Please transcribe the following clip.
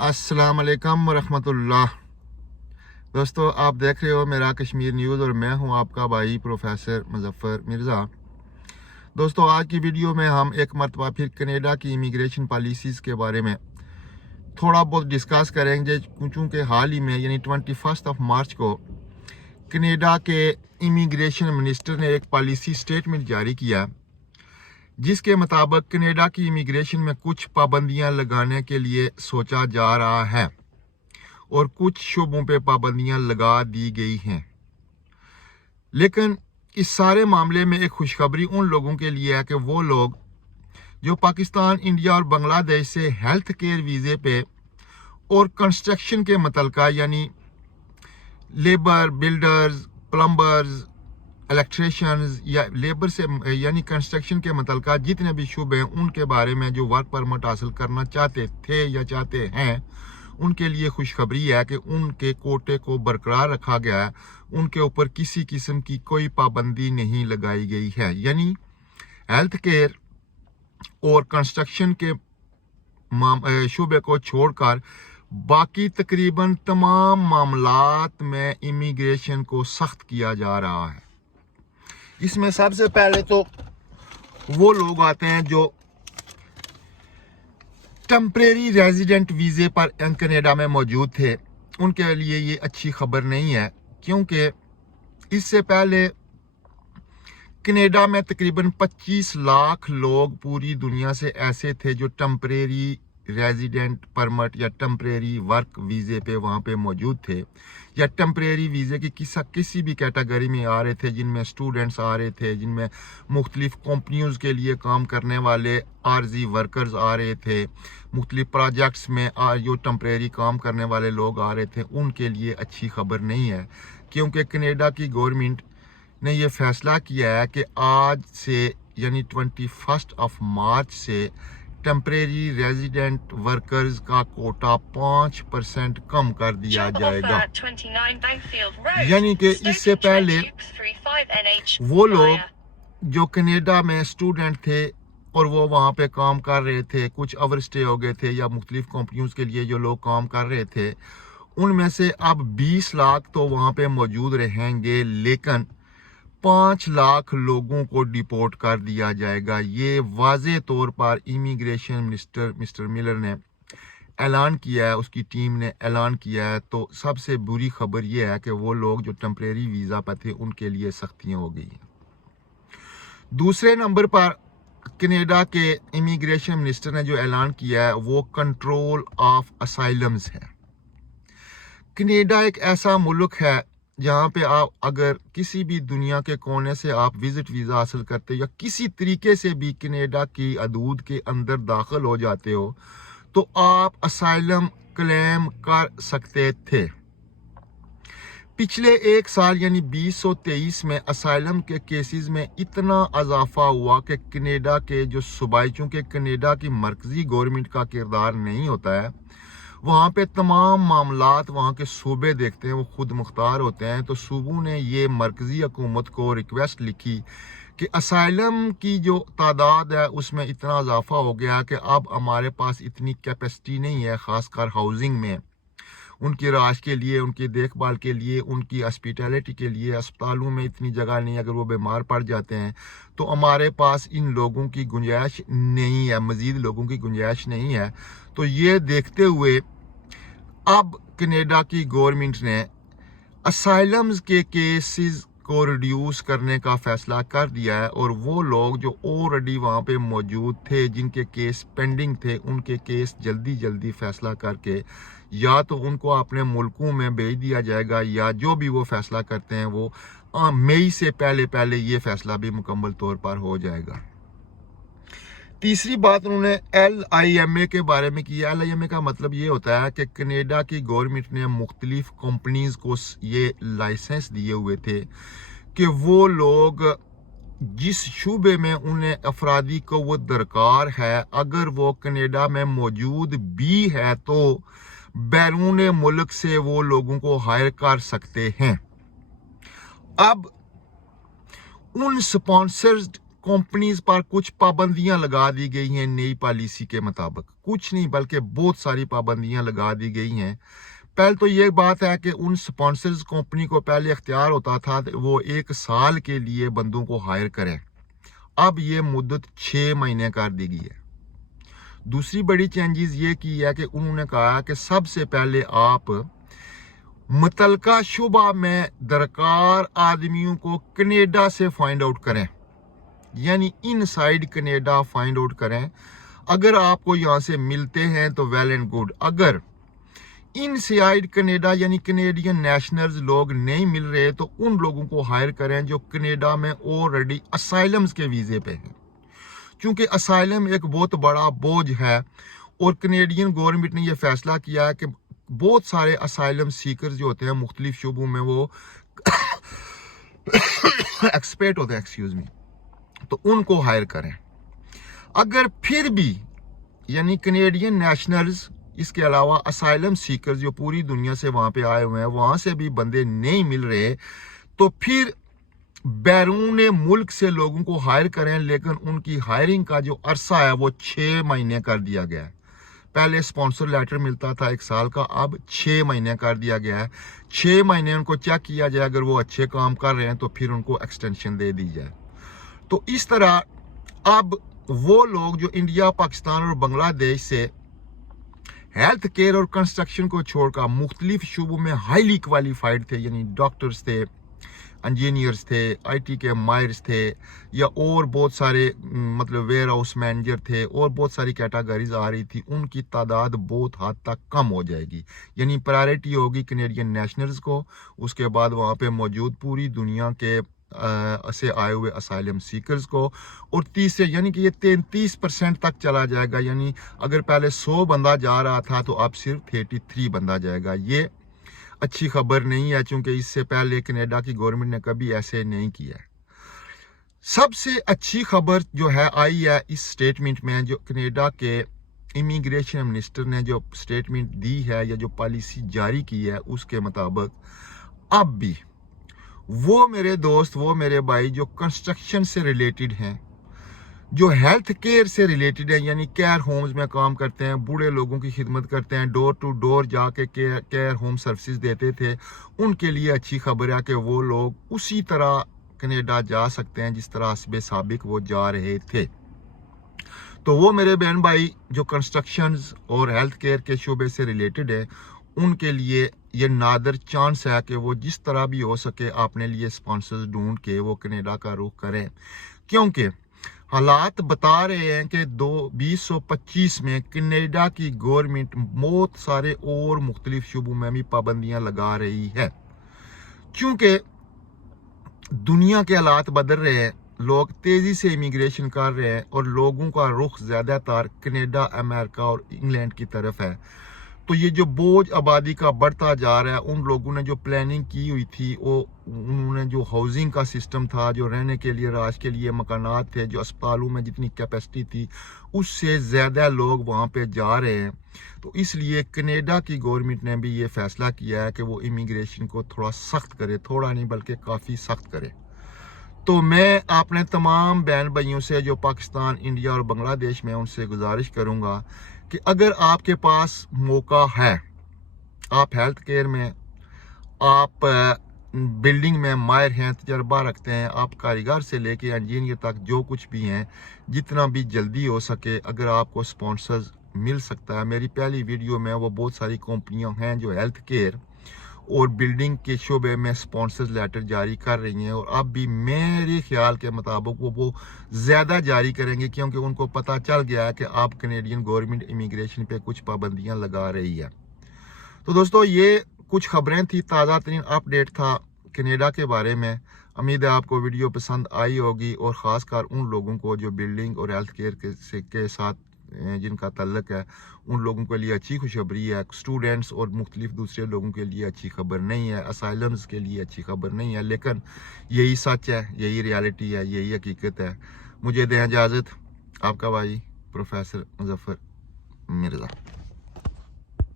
अस्सलाम वालेकुम रहमतुल्लाह। दोस्तों, आप देख रहे हो मेरा कश्मीर न्यूज़ और मैं हूं आपका भाई प्रोफेसर मुजफ्फर मिर्ज़ा। दोस्तों, आज की वीडियो में हम एक मरतबा फिर कनाडा की इमिग्रेशन पॉलिसीज़ के बारे में थोड़ा बहुत डिस्कस करेंगे, चूँकि हाल ही में यानी 21 मार्च को कनाडा के इमिग्रेशन मिनिस्टर ने एक पॉलिसी स्टेटमेंट जारी किया जिसके मुताबिक कनाडा की इमिग्रेशन में कुछ पाबंदियां लगाने के लिए सोचा जा रहा है और कुछ शोबों पे पाबंदियां लगा दी गई हैं। लेकिन इस सारे मामले में एक खुशखबरी उन लोगों के लिए है कि वो लोग जो पाकिस्तान, इंडिया और बांग्लादेश से हेल्थ केयर वीज़े पे और कंस्ट्रक्शन के मुतल्लिका यानी लेबर, बिल्डर्स, प्लम्बर्स, इलेक्ट्रीशियंस या लेबर से यानी कंस्ट्रक्शन के मुतल्लिका जितने भी शुबे हैं उनके बारे में जो वर्क परमिट हासिल करना चाहते थे या चाहते हैं, उनके लिए खुशखबरी है कि उनके कोटे को बरकरार रखा गया है। उनके ऊपर किसी किस्म की कोई पाबंदी नहीं लगाई गई है। यानी हेल्थ केयर और कंस्ट्रक्शन के शुबे को छोड़कर बाकी तकरीबन तमाम मामलात में इमिग्रेशन को सख्त किया जा रहा है। इसमें सबसे पहले तो वो लोग आते हैं जो टेम्परेरी रेजिडेंट वीज़े पर कनाडा में मौजूद थे। उनके लिए ये अच्छी खबर नहीं है, क्योंकि इससे पहले कनाडा में तकरीबन 25 लाख लोग पूरी दुनिया से ऐसे थे जो टेम्परेरी रेजिडेंट परमिट या टेम्परेरी वर्क वीज़े पे वहाँ पे मौजूद थे, या टेम्परेरी वीज़े की किसी भी कैटेगरी में आ रहे थे, जिनमें स्टूडेंट्स आ रहे थे, जिनमें मुख्तलिफ कंपनियों के लिए काम करने वाले आर्जी वर्कर्स आ रहे थे, मुख्तलिफ प्रोजेक्ट्स में जो टेम्परेरी काम करने वाले लोग आ रहे थे। उनके लिए अच्छी खबर नहीं है, क्योंकि कनाडा की गवर्नमेंट ने यह फैसला किया है कि आज से यानी 21 मार्च से टेम्परेरी रेजिडेंट वर्कर्स का कोटा 5% कम कर दिया जाएगा। यानी कि इससे पहले वो लोग जो कनाडा में स्टूडेंट थे और वो वहाँ पे काम कर रहे थे, कुछ ओवर स्टे हो गए थे या मुख्तलिफ कंपनियों के लिए जो लोग काम कर रहे थे, उनमें से अब 20 लाख तो वहाँ पे मौजूद रहेंगे, लेकिन 5 लाख लोगों को डिपोर्ट कर दिया जाएगा। ये वाज़े तौर पर इमिग्रेशन मिनिस्टर मिस्टर मिलर ने ऐलान किया है, उसकी टीम ने ऐलान किया है। तो सबसे बुरी खबर ये है कि वो लोग जो टेम्परेरी वीज़ा पर थे उनके लिए सख्तियां हो गई हैं। दूसरे नंबर पर कनाडा के इमिग्रेशन मिनिस्टर ने जो ऐलान किया है वो कंट्रोल ऑफ असाइलम्स है। कनाडा एक ऐसा मुल्क है जहाँ पे आप अगर किसी भी दुनिया के कोने से आप विजिट वीज़ा हासिल करते हो या किसी तरीके से भी कनाडा की हदूद के अंदर दाखिल हो जाते हो तो आप असाइलम क्लेम कर सकते थे। पिछले एक साल यानी 2023 में असाइलम के केसेस में इतना इजाफा हुआ कि कनाडा के जो सूबाई, चूँकि कनाडा की मरकजी गवर्नमेंट का किरदार नहीं होता है, वहाँ पे तमाम मामलात वहाँ के सूबे देखते हैं, वो खुद मुख्तार होते हैं। तो सूबों ने ये मरकजी हुकूमत को रिक्वेस्ट लिखी कि असाइलम की जो तादाद है उसमें इतना इजाफा हो गया कि अब हमारे पास इतनी कैपेसिटी नहीं है, ख़ासकर हाउसिंग में, उनकी रहाश के लिए, उनकी देखभाल के लिए, उनकी हॉस्पिटैलिटी के लिए। अस्पतालों में इतनी जगह नहीं, अगर वो बीमार पड़ जाते हैं तो हमारे पास इन लोगों की गुंजाइश नहीं है, मज़ीद लोगों की गुंजाइश नहीं है। तो ये देखते हुए अब कनाडा की गवर्नमेंट ने असाइलम्स के केसेस को रिड्यूस करने का फैसला कर दिया है, और वो लोग जो ऑलरेडी वहाँ पे मौजूद थे, जिनके केस पेंडिंग थे, उनके केस जल्दी फैसला करके या तो उनको अपने मुल्कों में भेज दिया जाएगा, या जो भी वो फैसला करते हैं वो मई से पहले ये फैसला भी मुकम्मल तौर पर हो जाएगा। तीसरी बात उन्होंने LIMA के बारे में किया। LIMA का मतलब ये होता है कि कनाडा की गवर्नमेंट ने मुख्तलिफ कंपनीज को ये लाइसेंस दिए हुए थे कि वो लोग जिस शूबे में उन्हें अफरादी क़ुव्वत दरकार है, अगर वो कनाडा में मौजूद भी है तो बैरून मुल्क से वो लोगों को हायर कर सकते हैं। अब उन स्पॉन्सर्ड कंपनीज पर कुछ पाबंदियां लगा दी गई हैं नई पॉलिसी के मुताबिक। कुछ नहीं बल्कि बहुत सारी पाबंदियां लगा दी गई हैं। पहले तो ये बात है कि उन स्पॉन्सर्स कंपनी को पहले इख्तियार होता था वो 1 साल के लिए बंदों को हायर करें, अब ये मुद्दत 6 महीने कर दी गई है। दूसरी बड़ी चेंजेस ये की है कि उन्होंने कहा कि सबसे पहले आप मुतलका शुबा में दरकार आदमियों को कनेडा से फाइंड आउट करें, यानी इनसाइड कनेडा फाइंड आउट करें। अगर आपको यहाँ से मिलते हैं तो वेल एंड गुड, अगर इनसाइड कनेडा यानी कनेडियन नेशनल्स लोग नहीं मिल रहे तो उन लोगों को हायर करें जो कनेडा में ऑलरेडी असाइलम्स के वीज़े पे हैं, क्योंकि असाइलम एक बहुत बड़ा बोझ है। और कनेडियन गवर्नमेंट ने यह फैसला किया है कि बहुत सारे असाइलम सीकर्स जो होते हैं मुख्तलिफ शोबों में वो एक्सपर्ट होते हैं, एक्सक्यूज मी, तो उनको हायर करें। अगर फिर भी यानी कनेडियन नेशनल्स इसके अलावा असाइलम सीकर्स जो पूरी दुनिया से वहाँ पे आए हुए हैं वहाँ से भी बंदे नहीं मिल रहे तो फिर बैरून मुल्क से लोगों को हायर करें, लेकिन उनकी हायरिंग का जो अरसा है वो 6 महीने कर दिया गया है। पहले स्पॉन्सर लेटर मिलता था 1 साल का, अब 6 महीने कर दिया गया है। 6 महीने उनको चेक किया जाए, अगर वो अच्छे काम कर रहे हैं तो फिर उनको एक्सटेंशन दे दी जाए। तो इस तरह अब वो लोग जो इंडिया, पाकिस्तान और बांग्लादेश से हेल्थ केयर और कंस्ट्रक्शन को छोड़कर मुख्तलिफ शोबों में हाईली क्वालिफाइड थे, यानी डॉक्टर्स थे, इंजीनियर्स थे, आईटी के माहिर्स थे, या और बहुत सारे मतलब वेयर हाउस मैनेजर थे, और बहुत सारी कैटेगरीज आ रही थी, उनकी तादाद बहुत हद तक कम हो जाएगी। यानी प्रायोरिटी होगी कनेडियन नेशनल्स को, उसके बाद वहाँ पे मौजूद पूरी दुनिया के से आए हुए असाइलम सीकर्स को, और 30 से यानी कि ये 33% तक चला जाएगा। यानी अगर पहले 100 बंदा जा रहा था तो अब सिर्फ 33 बंदा जाएगा। ये अच्छी खबर नहीं है, क्योंकि इससे पहले कनाडा की गवर्नमेंट ने कभी ऐसे नहीं किया है। सबसे अच्छी खबर जो है आई है इस स्टेटमेंट में, जो कनाडा के इमिग्रेशन मिनिस्टर ने जो स्टेटमेंट दी है या जो पॉलिसी जारी की है, उसके मुताबिक अब भी वो मेरे दोस्त, वो मेरे भाई जो कंस्ट्रक्शन से रिलेटेड हैं, जो हेल्थ केयर से रिलेटेड है, यानी केयर होम्स में काम करते हैं, बूढ़े लोगों की खिदमत करते हैं, डोर टू डोर जाके केयर होम सर्विसेज देते थे, उनके लिए अच्छी खबर है कि वो लोग उसी तरह कनाडा जा सकते हैं जिस तरह हस्बे साबिक वो जा रहे थे। तो वो मेरे बहन भाई जो कंस्ट्रक्शन और हेल्थ केयर के शोबे से रिलेटेड है, उनके लिए ये नादर चांस है कि वो जिस तरह भी हो सके अपने लिए स्पॉन्सर्स ढूंढ के वो कनाडा का रुख करें, क्योंकि हालात बता रहे हैं कि 2025 में कनाडा की गवर्नमेंट बहुत सारे और मुख्तलिफ शोबों में भी पाबंदियां लगा रही है, क्योंकि दुनिया के हालात बदल रहे हैं, लोग तेजी से इमिग्रेशन कर रहे हैं और लोगों का रुख ज़्यादातर कनाडा, अमेरिका और इंग्लैंड की तरफ है। तो ये जो बोझ आबादी का बढ़ता जा रहा है, उन लोगों ने जो प्लानिंग की हुई थी, वो उन्होंने जो हाउसिंग का सिस्टम था, जो रहने के लिए राज के लिए मकानात थे, जो अस्पतालों में जितनी कैपेसिटी थी उससे ज़्यादा लोग वहाँ पे जा रहे हैं। तो इसलिए कनाडा की गवर्नमेंट ने भी ये फैसला किया है कि वो इमिग्रेशन को थोड़ा सख्त करे, थोड़ा नहीं बल्कि काफ़ी सख्त करे। तो मैं अपने तमाम बहन भाइयों से जो पाकिस्तान, इंडिया और बांग्लादेश में, उनसे गुजारिश करूँगा कि अगर आपके पास मौका है, आप हेल्थ केयर में, आप बिल्डिंग में माहिर हैं, तजर्बा रखते हैं, आप कारीगर से लेके इंजीनियर तक जो कुछ भी हैं, जितना भी जल्दी हो सके अगर आपको स्पॉन्सर्स मिल सकता है। मेरी पहली वीडियो में वो बहुत सारी कंपनियां हैं जो हेल्थ केयर और बिल्डिंग के शोबे में स्पॉन्सर्स लेटर जारी कर रही हैं, और अब भी मेरे ख्याल के मुताबिक वो ज़्यादा जारी करेंगे, क्योंकि उनको पता चल गया है कि अब कनेडियन गवर्नमेंट इमिग्रेशन पे कुछ पाबंदियां लगा रही है। तो दोस्तों ये कुछ खबरें थी, ताज़ा तरीन अपडेट था कनाडा के बारे में। उम्मीद है आपको वीडियो पसंद आई होगी, और ख़ासकर उन लोगों को जो बिल्डिंग और हेल्थ केयर के साथ जिनका तल्लक है, उन लोगों के लिए अच्छी खुशखबरी है। स्टूडेंट्स और मुख्तलिफ दूसरे लोगों के लिए अच्छी खबर नहीं है, असाइलम्स के लिए अच्छी खबर नहीं है, लेकिन यही सच है, यही रियलिटी है, यही हकीकत है। मुझे दें इजाज़त, आपका भाई प्रोफेसर मुजफ्फर मिर्ज़ा।